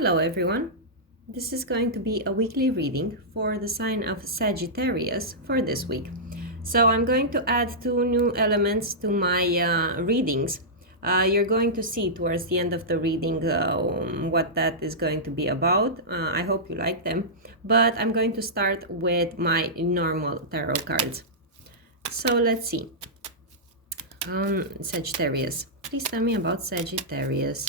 Hello everyone. This is going to be a weekly reading for the sign of Sagittarius for this week. So I'm going to add two new elements to my readings. You're going to see towards the end of the reading what that is going to be about. I hope you like them. But I'm going to start with my normal tarot cards. So let's see. Sagittarius. Please tell me about Sagittarius.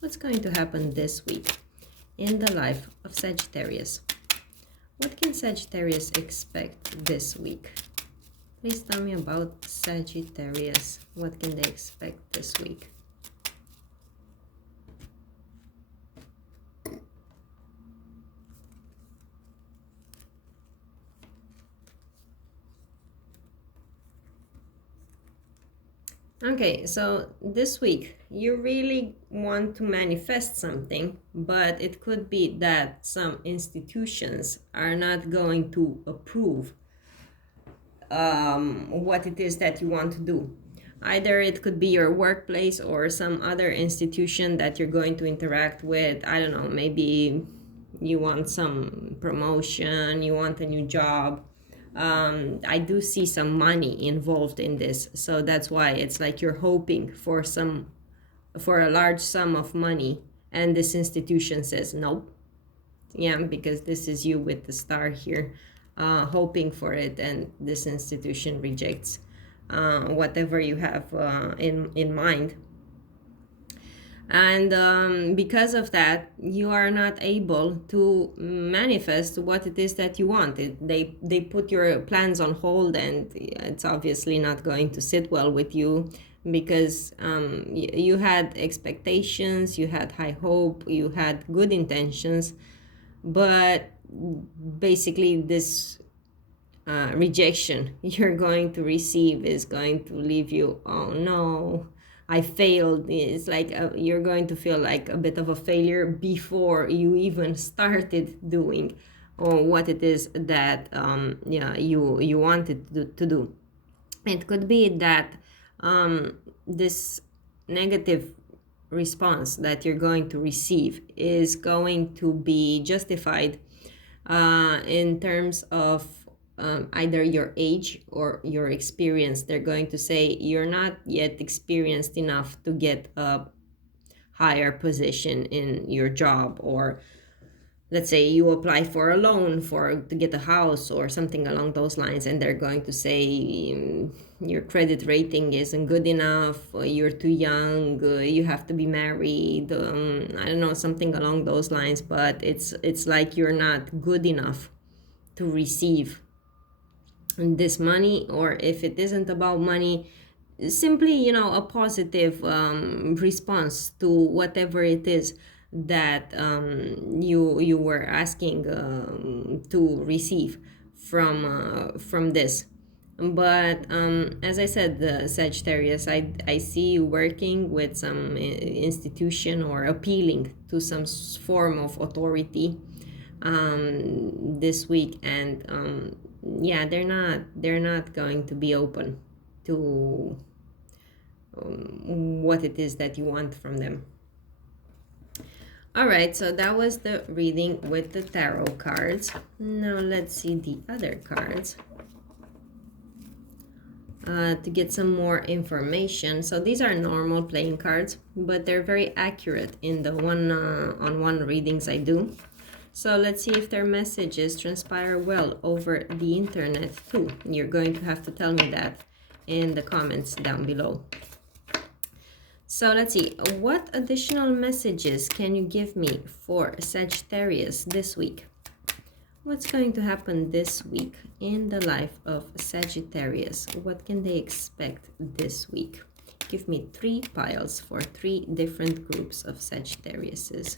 What's going to happen this week in the life of Sagittarius? What can Sagittarius expect this week? Please tell me about Sagittarius. What can they expect this week? Okay, so this week you really want to manifest something, but it could be that some institutions are not going to approve what it is that you want to do. Either it could be your workplace or some other institution that you're going to interact with. I don't know, maybe you want some promotion, you want a new job. I do see some money involved in this, so that's why it's like you're hoping for a large sum of money, and this institution says nope. Yeah, because this is you with the star here, hoping for it, and this institution rejects whatever you have in mind. And because of that, you are not able to manifest what it is that you want. They put your plans on hold, and it's obviously not going to sit well with you, because you had expectations, you had high hope, you had good intentions, but basically this rejection you're going to receive is going to leave you, oh no, I failed. It's like you're going to feel like a bit of a failure before you even started doing what it is that you wanted to do. It could be that this negative response that you're going to receive is going to be justified in terms of either your age or your experience. They're going to say you're not yet experienced enough to get a higher position in your job, or let's say you apply for a loan to get a house or something along those lines, and they're going to say your credit rating isn't good enough, you're too young, you have to be married, I don't know, something along those lines. But it's like you're not good enough to receive this money. Or if it isn't about money, simply a positive response to whatever it is that you were asking to receive from this. But as I said, Sagittarius, I see you working with some institution or appealing to some form of authority this week, and yeah, they're not going to be open to what it is that you want from them. All right, so that was the reading with the tarot cards. Now let's see the other cards to get some more information. So these are normal playing cards, but they're very accurate in the one-on-one readings I do. So let's see if their messages transpire well over the internet too. You're going to have to tell me that in the comments down below. So let's see, what additional messages can you give me for Sagittarius this week? What's going to happen this week in the life of Sagittarius? What can they expect this week? Give me 3 piles for 3 different groups of Sagittariuses.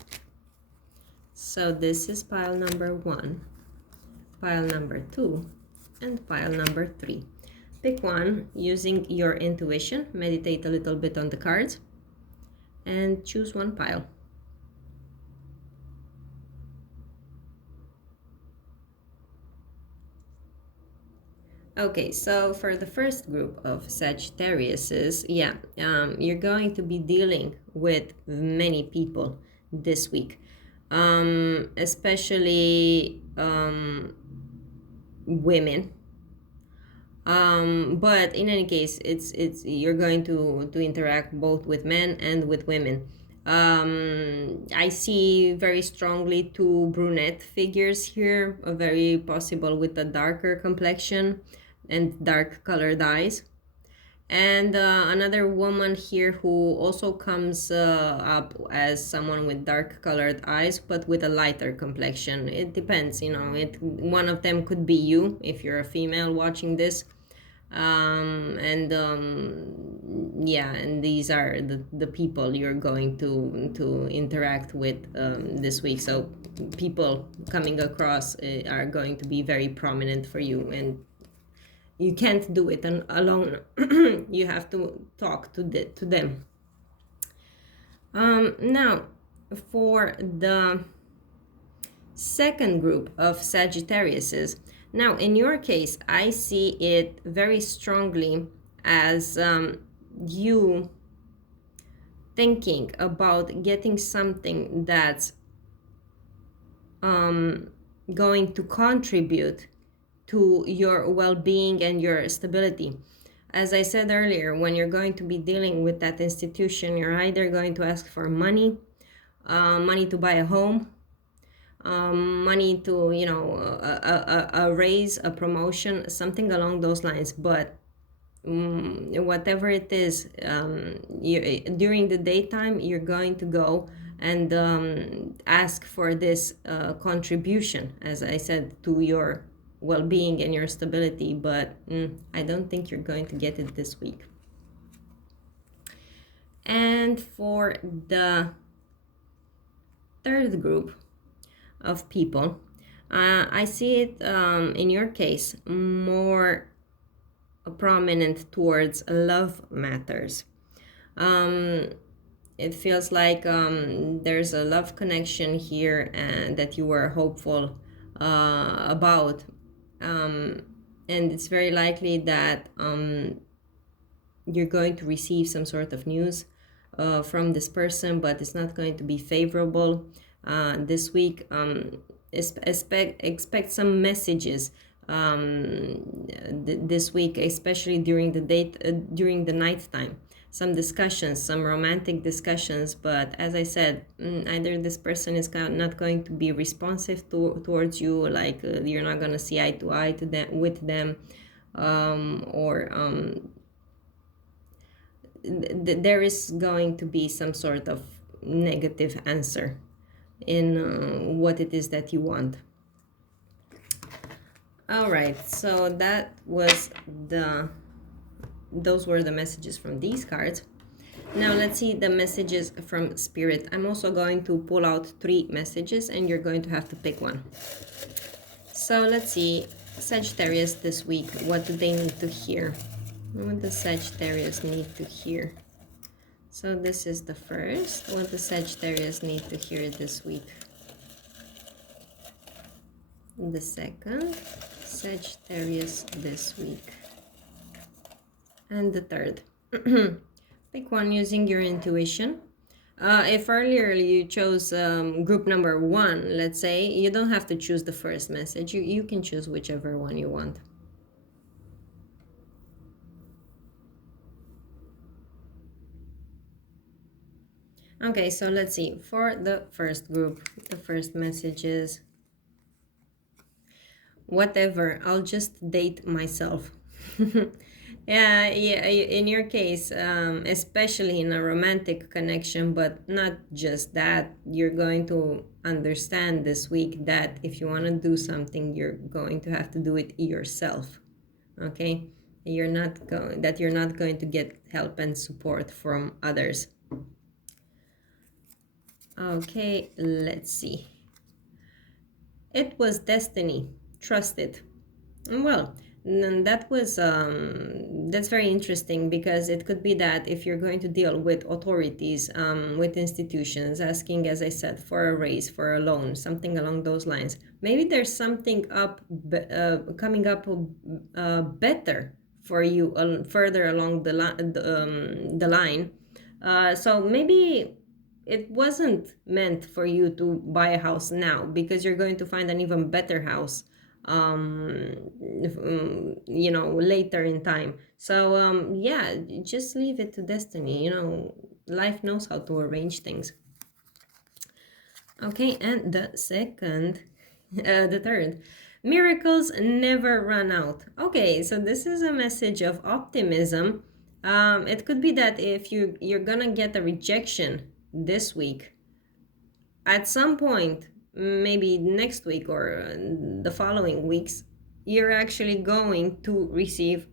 So this is pile number 1, pile number 2, and pile number 3. Pick one using your intuition, meditate a little bit on the cards, and choose one pile. Okay, so for the first group of Sagittariuses, you're going to be dealing with many people this week. especially women. But in any case, it's you're going to interact both with men and with women. I see very strongly two brunette figures here, very possible with a darker complexion and dark colored eyes. And another woman here who also comes up as someone with dark colored eyes but with a lighter complexion. It depends, one of them could be you if you're a female watching this. Yeah, and these are the people you're going to interact with this week. So people coming across are going to be very prominent for you, and you can't do it alone. You have to talk to them. Now, for the second group of Sagittariuses, now in your case, I see it very strongly as you thinking about getting something that's going to contribute to your well-being and your stability. As I said earlier, when you're going to be dealing with that institution, you're either going to ask for money, money to buy a home, money to, a raise, a promotion, something along those lines. But whatever it is, during the daytime, you're going to go and ask for this contribution, as I said, to your well-being and your stability, but I don't think you're going to get it this week. And for the third group of people, I see it in your case more prominent towards love matters. It feels like there's a love connection here and that you were hopeful about. And it's very likely that you're going to receive some sort of news from this person, but it's not going to be favorable this week. Expect some messages this week, especially during the night time. Some discussions, some romantic discussions, but as I said, either this person is not going to be responsive towards you, like you're not going to see eye to eye with them, or there is going to be some sort of negative answer in what it is that you want. All right, so those were the messages from these cards. Now let's see the messages from Spirit. I'm also going to pull out 3 messages and you're going to have to pick one. So let's see, Sagittarius this week, what do they need to hear? What does Sagittarius need to hear? So this is the first. What does Sagittarius need to hear this week? The second, Sagittarius this week. And the third. Pick one using your intuition. If earlier you chose group number 1, let's say, you don't have to choose the first message. You can choose whichever one you want. Okay, so let's see. For the first group, the first message is, whatever, I'll just date myself. Yeah, in your case, especially in a romantic connection, but not just that, you're going to understand this week that if you want to do something, you're going to have to do it yourself. Okay? You're not going to get help and support from others. Okay, let's see. It was destiny. Trust it. Well, that's very interesting, because it could be that if you're going to deal with authorities, with institutions, asking, as I said, for a raise, for a loan, something along those lines, maybe there's something coming up better for you further along the line. So maybe it wasn't meant for you to buy a house now, because you're going to find an even better house later in time. So yeah, just leave it to destiny. Life knows how to arrange things. Okay, and the third, miracles never run out. Okay, so this is a message of optimism. It could be that if you're gonna get a rejection this week, at some point, maybe next week or the following weeks, you're actually going to receive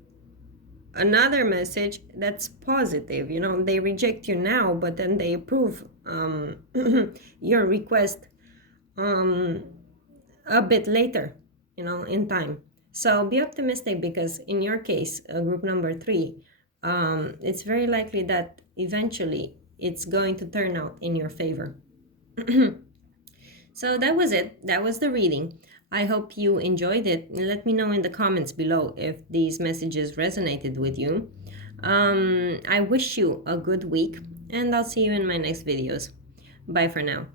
another message that's positive. They reject you now, but then they approve your request a bit later, in time. So be optimistic, because in your case, group number 3, it's very likely that eventually it's going to turn out in your favor. So that was it. That was the reading. I hope you enjoyed it. Let me know in the comments below if these messages resonated with you. I wish you a good week, and I'll see you in my next videos. Bye for now.